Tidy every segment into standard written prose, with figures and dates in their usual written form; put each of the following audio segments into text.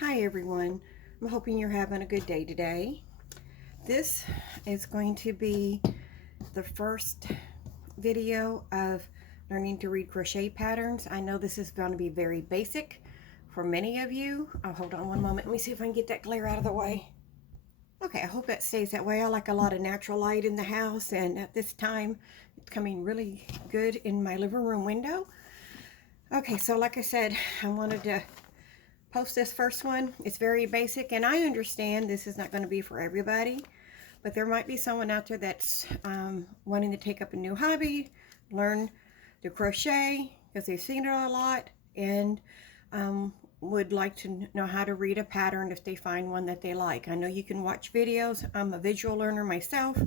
Hi everyone, I'm hoping you're having a good day today. This is going to be the first video of learning to read crochet patterns. I know this is going to be very basic for many of you. Oh, hold on one moment. Let me see if I can get that glare out of the way. Okay, I hope that stays that way. I like a lot of natural light in the house, and at this time it's coming really good in my living room window. Okay, so like I said, I wanted to post this first one. It's very basic, and I understand this is not going to be for everybody, but there might be someone out there that's wanting to take up a new hobby, learn to crochet because they've seen it a lot, and would like to know how to read a pattern if they find one that they like. I know you can watch videos. I'm a visual learner myself,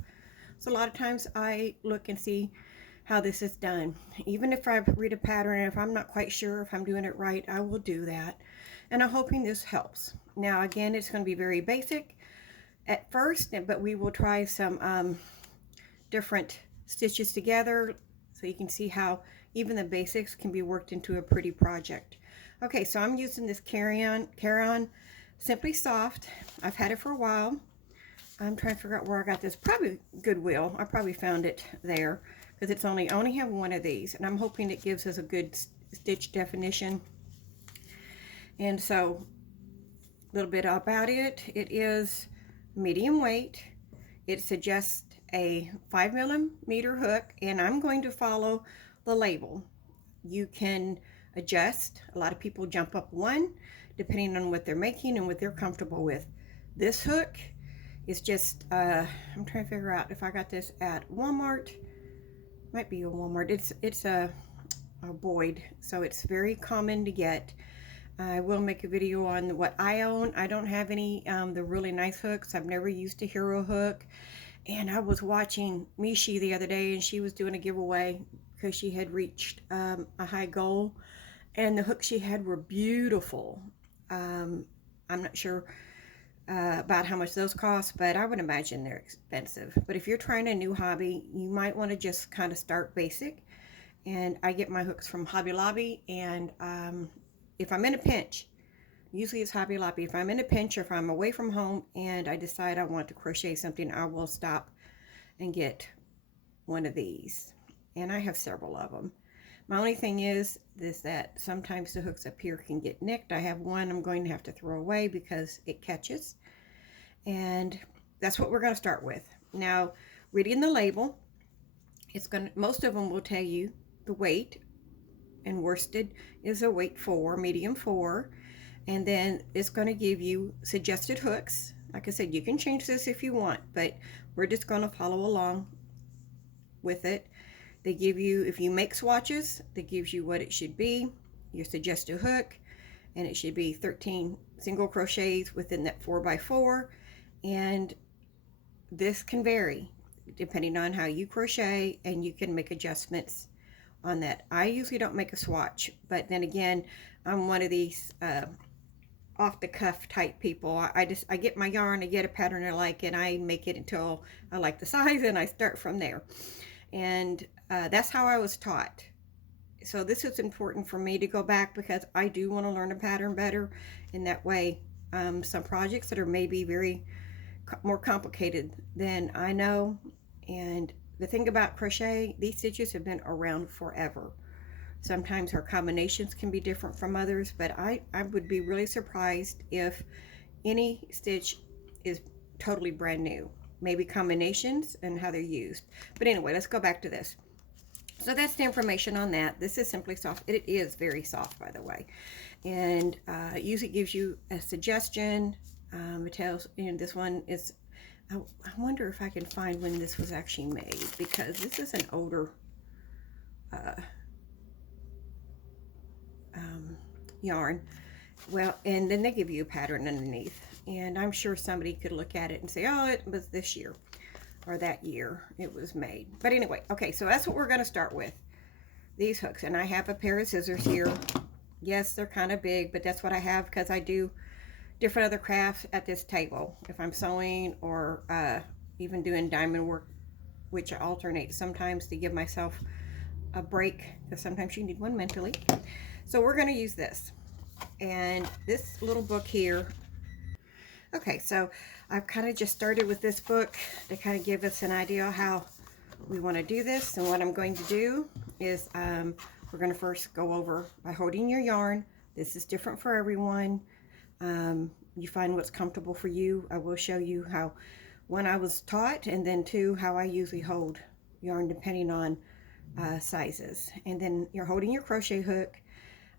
so a lot of times I look and see how this is done. Even if I read a pattern and if I'm not quite sure if I'm doing it right, I will do that. And I'm hoping this helps. Now again, it's going to be very basic at first, but we will try some different stitches together so you can see how even the basics can be worked into a pretty project. Okay, so I'm using this Carry-On Simply Soft. I've had it for a while. I'm trying to figure out where I got this. Probably Goodwill. I probably found it there because it's only have one of these, and I'm hoping it gives us a good stitch definition. And so a little bit about it. It is medium weight. It suggests a 5mm hook, and I'm going to follow the label. You can adjust. A lot of people jump up one depending on what they're making and what they're comfortable with. This hook is just I'm trying to figure out if I got this at Walmart. Might be a Walmart. It's a Boyd, so it's very common to get. I will make a video on what I own. I don't have any the really nice hooks. I've never used a hero hook. And I was watching Mishi the other day, and she was doing a giveaway because she had reached a high goal. And the hooks she had were beautiful. I'm not sure about how much those cost, but I would imagine they're expensive. But if you're trying a new hobby, you might want to just kind of start basic. And I get my hooks from Hobby Lobby, and if I'm in a pinch, usually it's Hobby Lobby. If I'm in a pinch or if I'm away from home and I decide I want to crochet something, I will stop and get one of these. And I have several of them. My only thing is that sometimes the hooks up here can get nicked. I have one I'm going to have to throw away because it catches. And that's what we're going to start with. Now, reading the label, most of them will tell you the weight. And worsted is a weight 4, medium 4, and then it's going to give you suggested hooks. Like I said, you can change this if you want, but we're just going to follow along with it. They give you, if you make swatches, that gives you what it should be, your suggested hook, and it should be 13 single crochets within that 4x4, and this can vary depending on how you crochet, and you can make adjustments on that. I usually don't make a swatch, but then again, I'm one of these off the cuff type people. I get my yarn, I get a pattern I like, and I make it until I like the size, and I start from there. And that's how I was taught. So this is important for me to go back because I do want to learn a pattern better. In that way, some projects that are maybe very more complicated than I know, and the thing about crochet, these stitches have been around forever. Sometimes our combinations can be different from others, but I would be really surprised if any stitch is totally brand new. Maybe combinations and how they're used. But anyway, let's go back to this. So that's the information on that. This is Simply Soft. It is very soft, by the way. And it usually gives you a suggestion. It tells, this one is, I wonder if I can find when this was actually made, because this is an older yarn. Well, and then they give you a pattern underneath, and I'm sure somebody could look at it and say, oh, it was this year or that year it was made. But anyway, okay, so that's what we're going to start with, these hooks. And I have a pair of scissors here. Yes, they're kind of big, but that's what I have because I do different other crafts at this table. If I'm sewing or even doing diamond work, which I alternate sometimes to give myself a break, because sometimes you need one mentally. So we're going to use this. And this little book here, okay, so I've kind of just started with this book to kind of give us an idea how we want to do this. And what I'm going to do is we're going to first go over by holding your yarn. This is different for everyone. You find what's comfortable for you. I will show you how, one, I was taught, and then two, how I usually hold yarn depending on sizes. And then you're holding your crochet hook.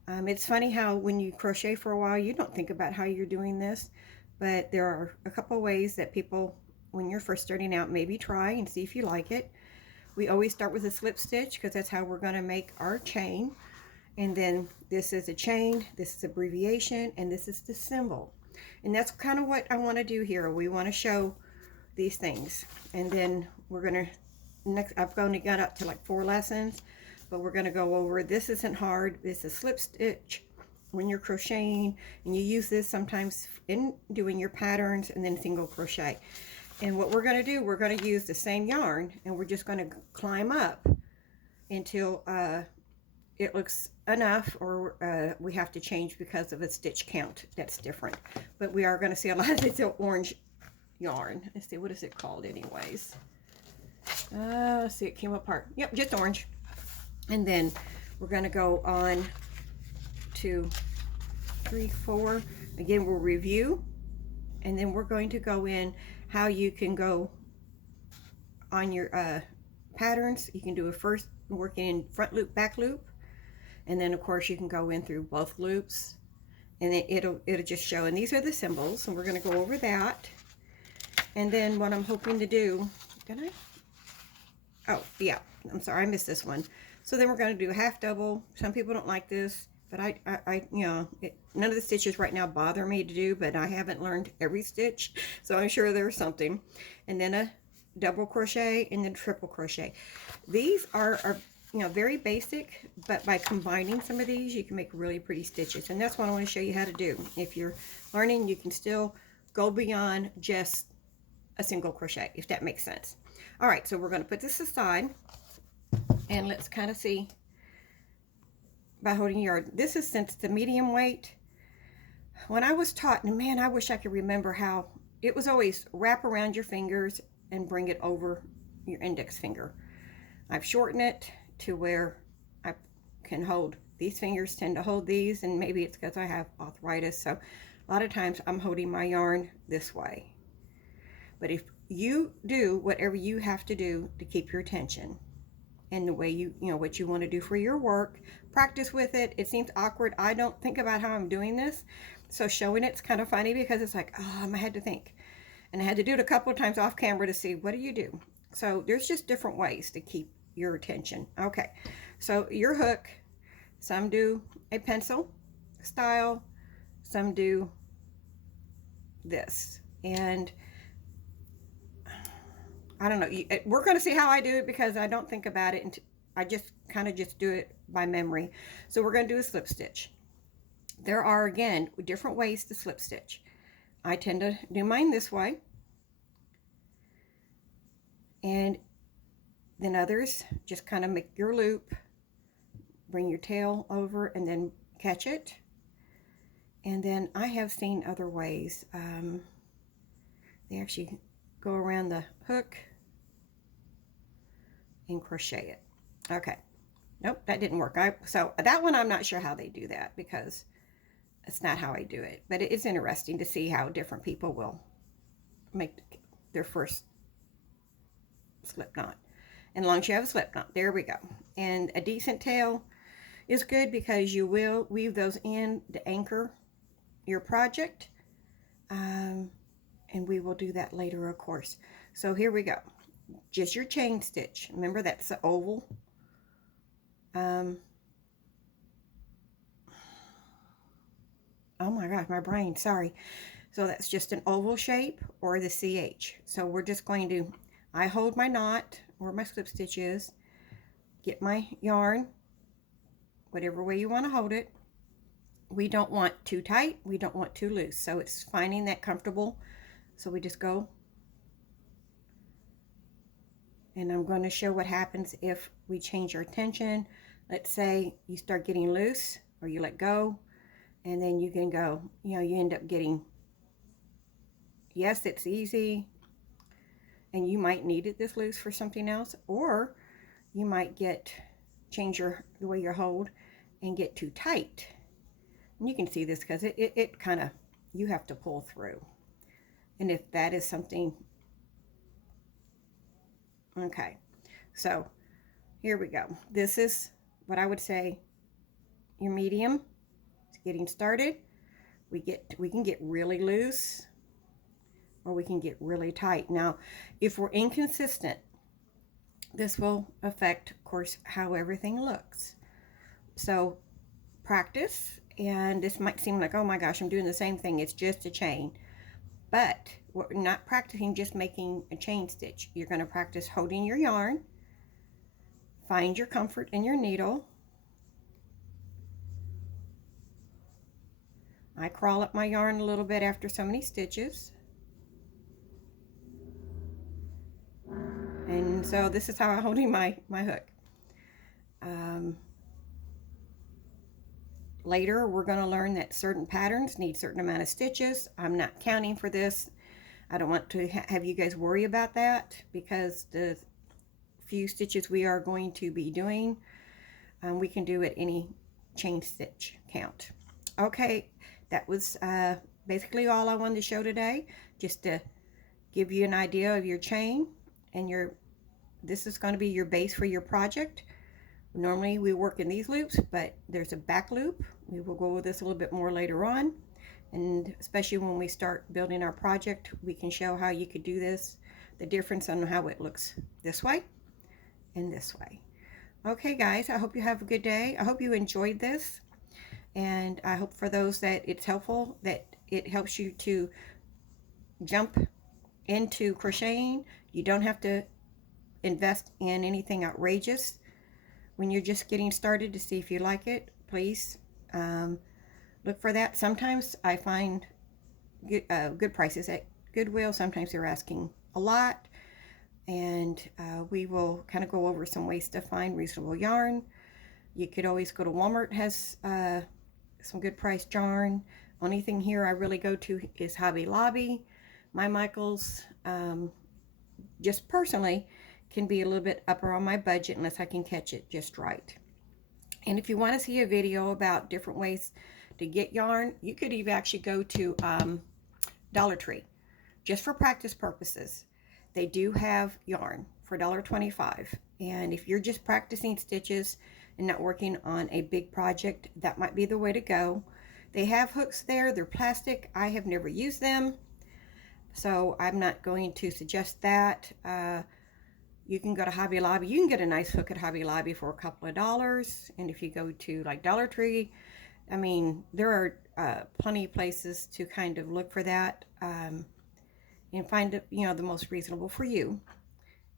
It's funny how when you crochet for a while, you don't think about how you're doing this, but there are a couple ways that people, when you're first starting out, maybe try and see if you like it. We always start with a slip stitch because that's how we're going to make our chain. And then this is a chain, this is abbreviation, and this is the symbol. And that's kind of what I want to do here. We want to show these things. And then we're going to, next, I've only got up to like 4 lessons, but we're going to go over, this isn't hard. This is slip stitch when you're crocheting, and you use this sometimes in doing your patterns, and then single crochet. And what we're going to do, we're going to use the same yarn, and we're just going to climb up until it looks enough, or we have to change because of a stitch count that's different. But we are going to see a lot of this orange yarn. Let's see, what is it called anyways? Let's see, it came apart. Yep, just orange. And then we're going to go on to 3, 4. Again, we'll review, and then we're going to go in how you can go on your patterns. You can do a first working in front loop, back loop, and then of course you can go in through both loops, and then it'll just show. And these are the symbols, and we're going to go over that. And then what I'm hoping to do, did I? Oh yeah, I'm sorry, I missed this one. So then we're going to do a half double. Some people don't like this, but I you know, none of the stitches right now bother me to do, but I haven't learned every stitch, so I'm sure there's something. And then a double crochet, and then triple crochet. These are you know, very basic, but by combining some of these, you can make really pretty stitches. And that's what I want to show you how to do. If you're learning, you can still go beyond just a single crochet, if that makes sense. All right, so we're going to put this aside, and let's kind of see by holding yarn. This is, since the medium weight, when I was taught, and man, I wish I could remember how, it was always wrap around your fingers and bring it over your index finger. I've shortened it to where I can hold, these fingers tend to hold these, and maybe it's because I have arthritis, so a lot of times I'm holding my yarn this way. But if you do whatever you have to do to keep your attention, and the way you know what you want to do for your work, practice with it. It seems awkward. I don't think about how I'm doing this, so showing it's kind of funny because it's like, oh, I had to think, and I had to do it a couple of times off camera to see, what do you do? So there's just different ways to keep your attention. Okay, so your hook, some do a pencil style, some do this, and I don't know, we're going to see how I do it because I don't think about it, and I just kind of just do it by memory. So we're going to do a slip stitch. There are, again, different ways to slip stitch. I tend to do mine this way, and then others just kind of make your loop, bring your tail over, and then catch it. And then I have seen other ways. They actually go around the hook and crochet it. Okay, nope, that didn't work. So that one, I'm not sure how they do that because it's not how I do it, but it's interesting to see how different people will make their first slip knot. And as long as you have a slip knot, there we go. And a decent tail is good because you will weave those in to anchor your project. And we will do that later, of course. So here we go. Just your chain stitch. Remember, that's the oval. Oh my gosh, my brain, sorry. So that's just an oval shape or the CH. So we're just going to, I hold my knot where my slip stitch is, get my yarn, whatever way you want to hold it. We don't want too tight, we don't want too loose. So it's finding that comfortable. So we just go, and I'm going to show what happens if we change our tension. Let's say you start getting loose, or you let go, and then you can go, you know, you end up getting, yes, it's easy, and you might need it this loose for something else, or you might change the way you hold and get too tight. And you can see this because it kind of, you have to pull through. And if that is something, okay, so here we go. This is what I would say your medium. It's getting started. We can get really loose, or we can get really tight. Now, if we're inconsistent, this will affect, of course, how everything looks. So practice, and this might seem like, oh my gosh, I'm doing the same thing. It's just a chain. But we're not practicing just making a chain stitch. You're going to practice holding your yarn, find your comfort in your needle. I crawl up my yarn a little bit after so many stitches. And so this is how I'm holding my hook. Later, we're going to learn that certain patterns need certain amount of stitches. I'm not counting for this. I don't want to have you guys worry about that, because the few stitches we are going to be doing, we can do at any chain stitch count. Okay, that was basically all I wanted to show today, just to give you an idea of your chain, and this is going to be your base for your project. Normally we work in these loops, but there's a back loop. We will go over this a little bit more later on, and especially when we start building our project, we can show how you could do this, the difference on how it looks this way and this way. Okay guys, I hope you have a good day. I hope you enjoyed this, and I hope for those that it's helpful, that it helps you to jump into crocheting. You don't have to invest in anything outrageous when you're just getting started, to see if you like it. Please look for that. Sometimes I find good prices at Goodwill. Sometimes they're asking a lot, and we will kind of go over some ways to find reasonable yarn. You could always go to Walmart, has some good priced yarn. Only thing here I really go to is Hobby Lobby. My Michaels, just personally, can be a little bit upper on my budget unless I can catch it just right. And if you want to see a video about different ways to get yarn, you could even actually go to Dollar Tree, just for practice purposes. They do have yarn for $1.25, and if you're just practicing stitches and not working on a big project, that might be the way to go. They have hooks there. They're plastic. I have never used them, so I'm not going to suggest that. You can go to Hobby Lobby. You can get a nice hook at Hobby Lobby for a couple of dollars. And if you go to like Dollar Tree, I mean, there are plenty of places to kind of look for that, and find it, you know, the most reasonable for you,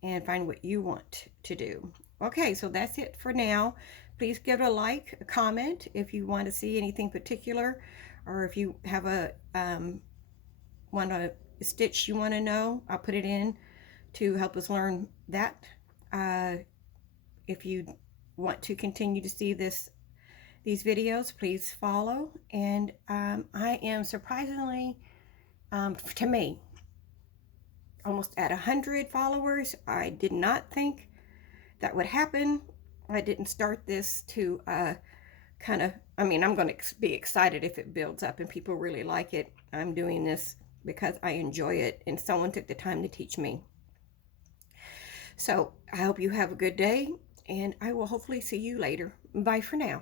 and find what you want to do. Okay, so that's it for now. Please give it a like, a comment if you want to see anything particular, or if you have a stitch you want to know, I'll put it in to help us learn that. If you want to continue to see these videos, please follow. And I am surprisingly, to me, almost at 100 followers. I did not think that would happen. I didn't start this to kind of, I mean, I'm going to be excited if it builds up and people really like it. I'm doing this because I enjoy it, and someone took the time to teach me. So I hope you have a good day, and I will hopefully see you later. Bye for now.